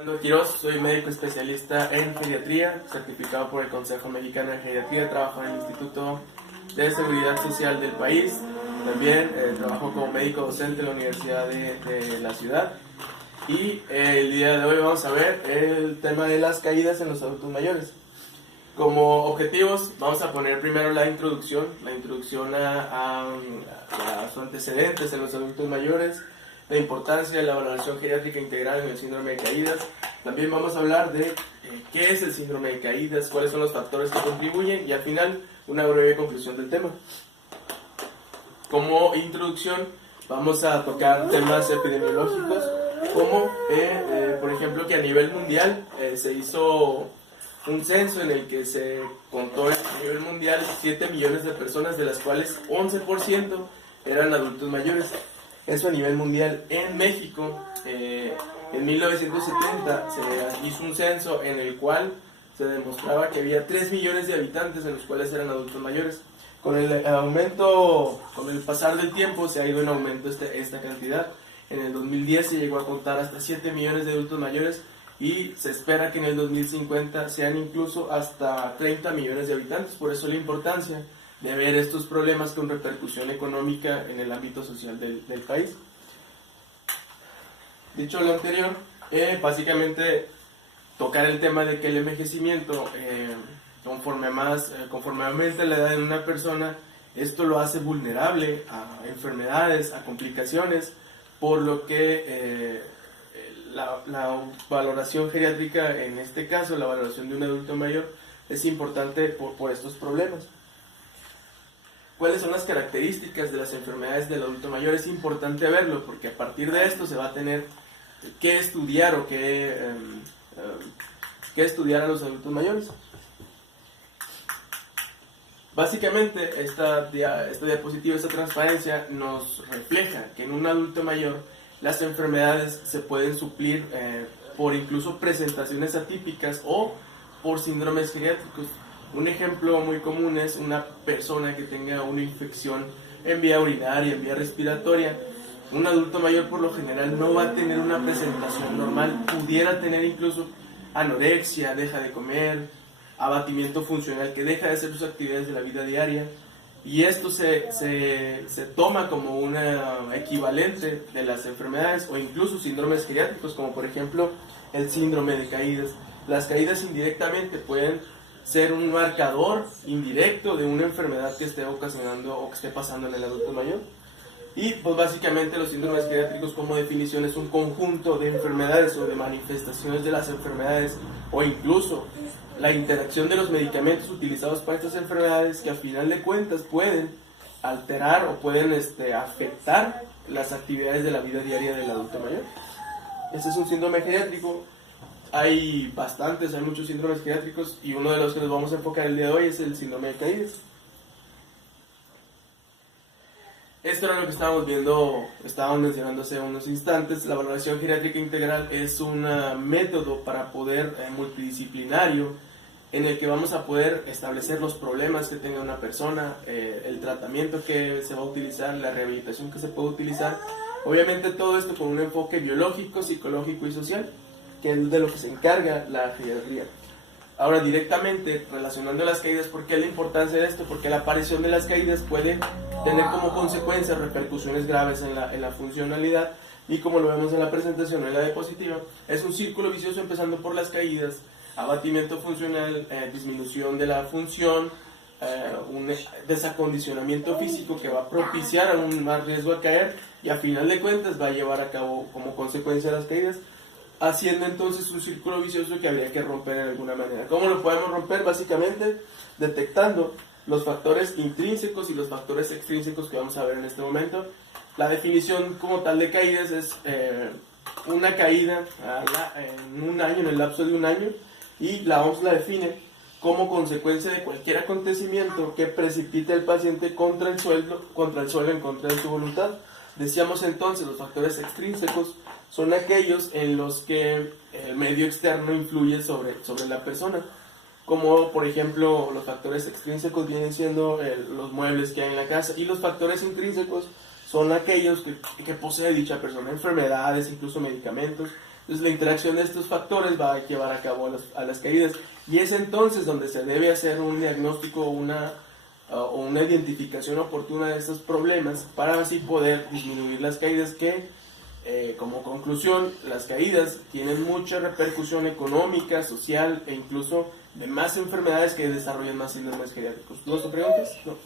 Fernando Quiroz, soy médico especialista en geriatría, certificado por el Consejo Mexicano de Geriatría, trabajo en el Instituto de Seguridad Social del país, también trabajo como médico docente en la Universidad de la ciudad y el día de hoy vamos a ver el tema de las caídas en los adultos mayores. Como objetivos vamos a poner primero la introducción a los antecedentes en los adultos mayores, la importancia de la valoración geriátrica integral en el síndrome de caídas. También vamos a hablar de qué es el síndrome de caídas, cuáles son los factores que contribuyen y al final una breve conclusión del tema. Como introducción vamos a tocar temas epidemiológicos como por ejemplo que a nivel mundial se hizo un censo en el que se contó a nivel mundial 7 millones de personas, de las cuales 11% eran adultos mayores. Eso a nivel mundial. En México, en 1970 se hizo un censo en el cual se demostraba que había 3 millones de habitantes en los cuales eran adultos mayores. Con el pasar del tiempo se ha ido en aumento esta cantidad. En el 2010 se llegó a contar hasta 7 millones de adultos mayores y se espera que en el 2050 sean incluso hasta 30 millones de habitantes. Por eso la importancia de ver estos problemas con repercusión económica en el ámbito social del país. Dicho lo anterior, básicamente tocar el tema de que el envejecimiento, conforme aumenta la edad de una persona, esto lo hace vulnerable a enfermedades, a complicaciones, por lo que la valoración geriátrica, en este caso la valoración de un adulto mayor, es importante por estos problemas. ¿Cuáles son las características de las enfermedades del adulto mayor? Es importante verlo porque a partir de esto se va a tener que estudiar o que estudiar a los adultos mayores. Básicamente esta diapositiva, esta transparencia nos refleja que en un adulto mayor las enfermedades se pueden suplir por incluso presentaciones atípicas o por síndromes geriátricos. Un ejemplo muy común es una persona que tenga una infección en vía urinaria, en vía respiratoria. Un adulto mayor por lo general no va a tener una presentación normal, pudiera tener incluso anorexia, deja de comer, abatimiento funcional, que deja de hacer sus actividades de la vida diaria. Y esto se toma como una equivalente de las enfermedades o incluso síndromes geriátricos, como por ejemplo el síndrome de caídas. Las caídas indirectamente pueden ser un marcador indirecto de una enfermedad que esté ocasionando o que esté pasando en el adulto mayor. Y pues básicamente los síndromes geriátricos, como definición, es un conjunto de enfermedades o de manifestaciones de las enfermedades o incluso la interacción de los medicamentos utilizados para estas enfermedades que a final de cuentas pueden alterar o pueden afectar las actividades de la vida diaria del adulto mayor. Ese es un síndrome geriátrico. Hay muchos síndromes geriátricos y uno de los que nos vamos a enfocar el día de hoy es el síndrome de caídas. Esto era lo que estábamos mencionando hace unos instantes. La valoración geriátrica integral es un método para poder multidisciplinario en el que vamos a poder establecer los problemas que tenga una persona, el tratamiento que se va a utilizar, la rehabilitación que se puede utilizar. Obviamente todo esto con un enfoque biológico, psicológico y social, que es de lo que se encarga la geriatría. Ahora, directamente relacionando las caídas, ¿por qué la importancia de esto? Porque la aparición de las caídas puede tener como consecuencia repercusiones graves en la funcionalidad, y como lo vemos en la presentación, en la diapositiva, es un círculo vicioso empezando por las caídas, abatimiento funcional, disminución de la función, un desacondicionamiento físico que va a propiciar aún más riesgo a caer y a final de cuentas va a llevar a cabo como consecuencia las caídas, haciendo entonces un círculo vicioso que habría que romper de alguna manera. ¿Cómo lo podemos romper? Básicamente detectando los factores intrínsecos y los factores extrínsecos que vamos a ver en este momento. La definición como tal de caídas es una caída en un año, en el lapso de un año, y la OMS la define como consecuencia de cualquier acontecimiento que precipite al paciente contra el suelo en contra de su voluntad. Decíamos entonces, los factores extrínsecos son aquellos en los que el medio externo influye sobre la persona, como por ejemplo los factores extrínsecos vienen siendo los muebles que hay en la casa, y los factores intrínsecos son aquellos que posee dicha persona, enfermedades, incluso medicamentos, Entonces la interacción de estos factores va a llevar a cabo a las caídas, y es entonces donde se debe hacer un diagnóstico o una identificación oportuna de estos problemas para así poder disminuir las caídas que, como conclusión, las caídas tienen mucha repercusión económica, social e incluso de más enfermedades que desarrollan más síndromes geriátricos. ¿Tú preguntas? No.